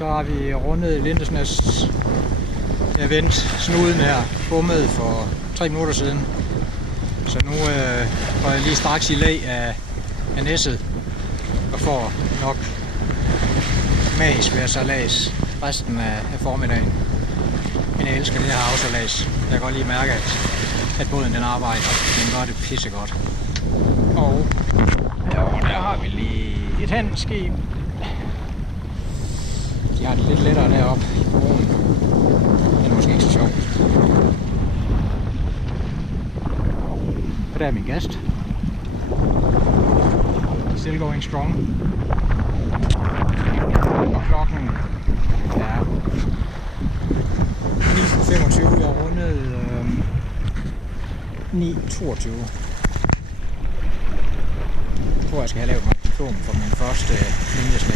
Så har vi rundet Lindesnes. Jeg vendte snuden her, bummet for 3 minutter siden. Så nu går jeg lige straks i læ af næsset og får nok magisk ved salas resten af formiddagen. Men jeg elsker det her havsalas. Jeg kan godt lige mærke, at båden den arbejder. Den gør det pissegodt. Og der har vi lige et handelsskib. De har det lidt lettere deroppe i broen. Det er måske ikke så sjovt. Og der er min gast. Still going strong. Og klokken er 9:25. Jeg har rundet 9:22. Jeg tror, jeg skal have lavet mig diplom for min første Lindesnes